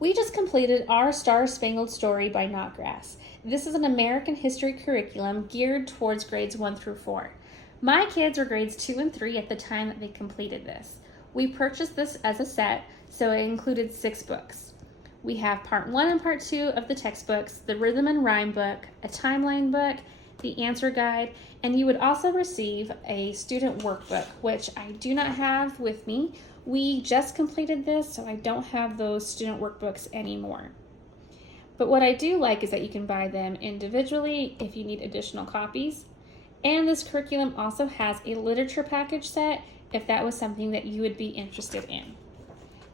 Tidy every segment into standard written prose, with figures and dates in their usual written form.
We just completed our Star Spangled Story by Notgrass. This is an American history curriculum geared towards grades 1 through 4. My kids were grades 2 and 3 at the time that they completed this. We purchased this as a set, so it included 6 books. We have part 1 and part 2 of the textbooks, the rhythm and rhyme book, a timeline book, the answer guide, and you would also receive a student workbook, which I do not have with me. We just completed this, so I don't have those student workbooks anymore. But what I do like is that you can buy them individually if you need additional copies. And this curriculum also has a literature package set if that was something that you would be interested in.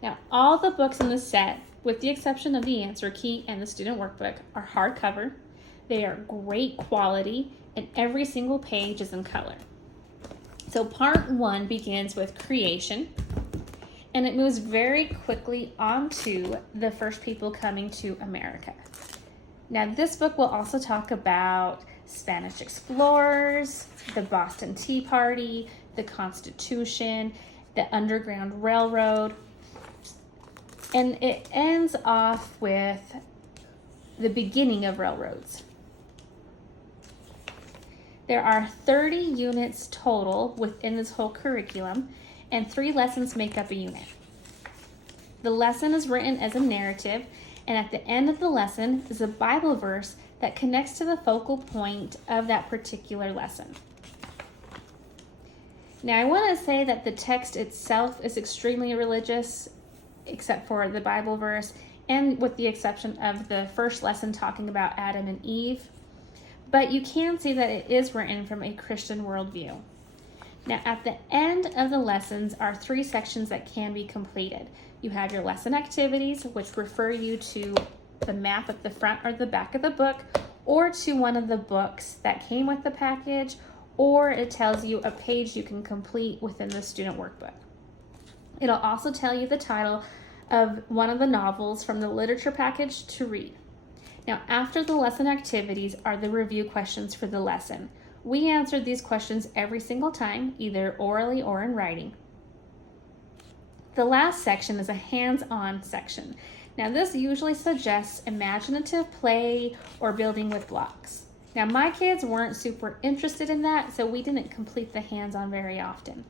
Now, all the books in this set, with the exception of the answer key and the student workbook, are hardcover. They are great quality, and every single page is in color. So part 1 begins with creation, and it moves very quickly onto the first people coming to America. Now, this book will also talk about Spanish explorers, the Boston Tea Party, the Constitution, the Underground Railroad, and it ends off with the beginning of railroads. There are 30 units total within this whole curriculum, and 3 lessons make up a unit. The lesson is written as a narrative, and at the end of the lesson is a Bible verse that connects to the focal point of that particular lesson. Now, I want to say that the text itself is extremely religious, except for the Bible verse, and with the exception of the first lesson talking about Adam and Eve. But you can see that it is written from a Christian worldview. Now, at the end of the lessons are 3 sections that can be completed. You have your lesson activities, which refer you to the map at the front or the back of the book, or to one of the books that came with the package, or it tells you a page you can complete within the student workbook. It'll also tell you the title of one of the novels from the literature package to read. Now, after the lesson activities are the review questions for the lesson. We answered these questions every single time, either orally or in writing. The last section is a hands-on section. Now, this usually suggests imaginative play or building with blocks. Now, my kids weren't super interested in that, so we didn't complete the hands-on very often.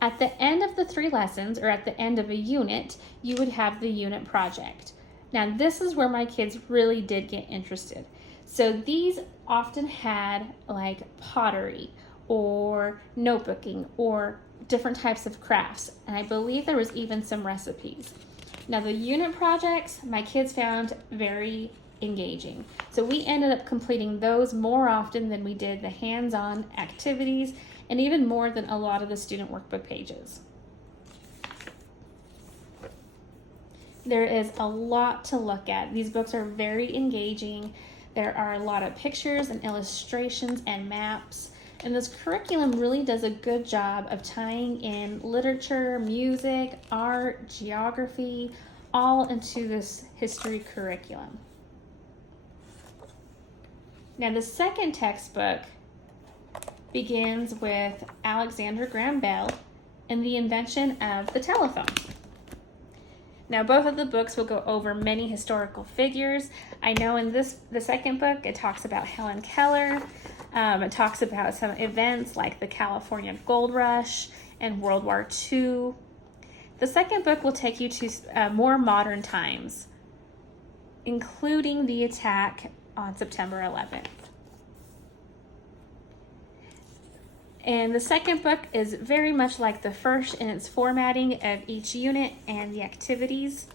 At the end of the 3 lessons, or at the end of a unit, you would have the unit project. Now, this is where my kids really did get interested. So these often had like pottery or notebooking or different types of crafts. And I believe there was even some recipes. Now, the unit projects, my kids found very engaging. So we ended up completing those more often than we did the hands-on activities, and even more than a lot of the student workbook pages. There is a lot to look at. These books are very engaging. There are a lot of pictures and illustrations and maps. And this curriculum really does a good job of tying in literature, music, art, geography, all into this history curriculum. Now, the second textbook begins with Alexander Graham Bell and the invention of the telephone. Now, both of the books will go over many historical figures. I know in the second book, it talks about Helen Keller. It talks about some events like the California Gold Rush and World War II. The second book will take you to more modern times, including the attack on September 11th. And the second book is very much like the first in its formatting of each unit and the activities,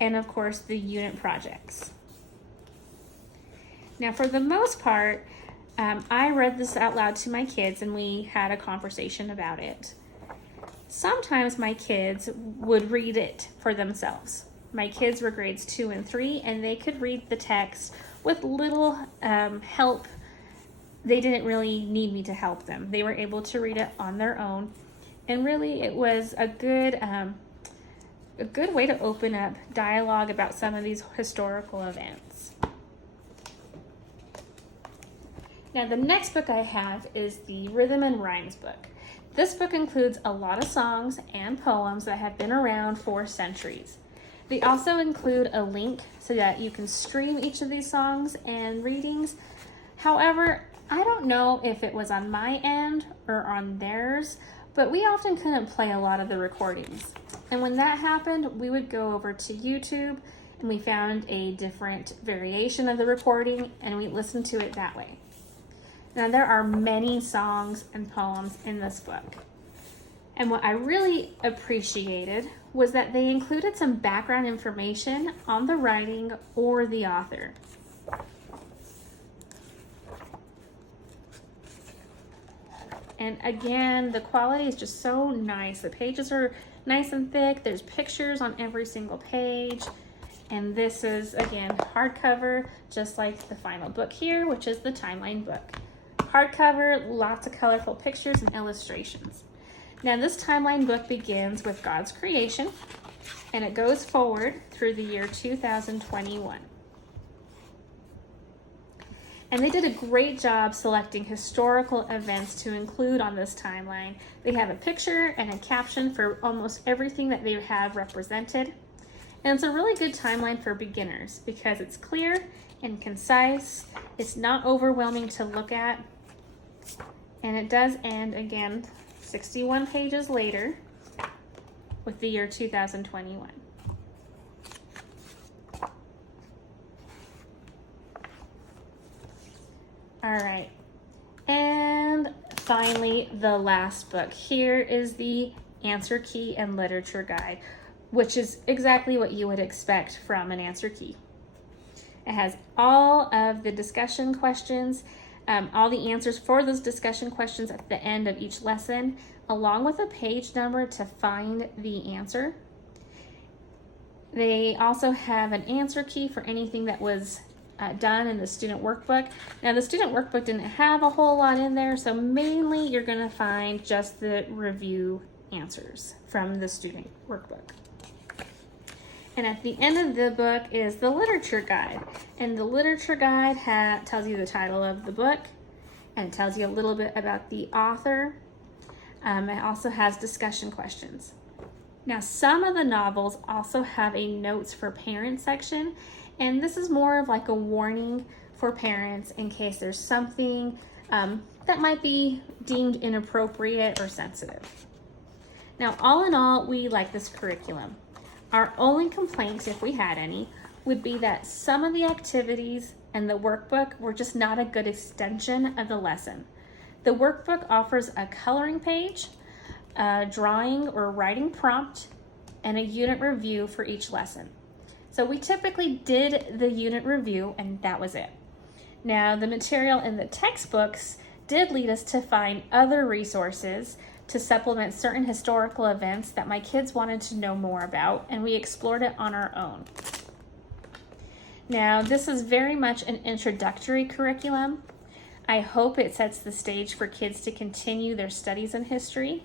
and of course the unit projects. Now, for the most part, I read this out loud to my kids and we had a conversation about it. Sometimes my kids would read it for themselves. My kids were grades 2 and 3, and they could read the text with little help. They didn't really need me to help them. They were able to read it on their own. And really, it was a good way to open up dialogue about some of these historical events. Now, the next book I have is the Rhythm and Rhymes book. This book includes a lot of songs and poems that have been around for centuries. They also include a link so that you can stream each of these songs and readings. However, I don't know if it was on my end or on theirs, but we often couldn't play a lot of the recordings. And when that happened, we would go over to YouTube and we found a different variation of the recording and we listened to it that way. Now, there are many songs and poems in this book. And what I really appreciated was that they included some background information on the writing or the author. And again, the quality is just so nice. The pages are nice and thick. There's pictures on every single page. And this is, again, hardcover, just like the final book here, which is the timeline book. Hardcover, lots of colorful pictures and illustrations. Now, this timeline book begins with God's creation, and it goes forward through the year 2021. And they did a great job selecting historical events to include on this timeline. They have a picture and a caption for almost everything that they have represented. And it's a really good timeline for beginners because it's clear and concise. It's not overwhelming to look at. And it does end, again, 61 pages later with the year 2021. All right, and finally, the last book. Here is the Answer Key and Literature Guide, which is exactly what you would expect from an answer key. It has all of the discussion questions, all the answers for those discussion questions at the end of each lesson, along with a page number to find the answer. They also have an answer key for anything that was done in the student workbook. Now, the student workbook didn't have a whole lot in there, so mainly you're going to find just the review answers from the student workbook. And at the end of the book is the literature guide. And the literature guide tells you the title of the book, and it tells you a little bit about the author. It also has discussion questions. Now, some of the novels also have a notes for parents section, and this is more of like a warning for parents in case there's something that might be deemed inappropriate or sensitive. Now, all in all, we like this curriculum. Our only complaint, if we had any, would be that some of the activities and the workbook were just not a good extension of the lesson. The workbook offers a coloring page, a drawing or writing prompt, and a unit review for each lesson. So we typically did the unit review and that was it. Now, the material in the textbooks did lead us to find other resources to supplement certain historical events that my kids wanted to know more about, and we explored it on our own. Now, this is very much an introductory curriculum. I hope it sets the stage for kids to continue their studies in history.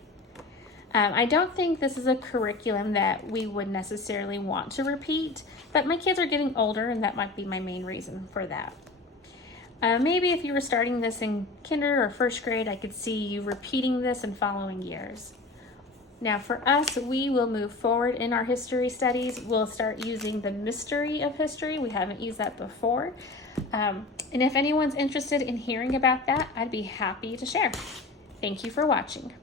I don't think this is a curriculum that we would necessarily want to repeat, but my kids are getting older and that might be my main reason for that. Maybe if you were starting this in kinder or first grade, I could see you repeating this in following years. Now for us, we will move forward in our history studies. We'll start using the mystery of history. We haven't used that before. And if anyone's interested in hearing about that, I'd be happy to share. Thank you for watching.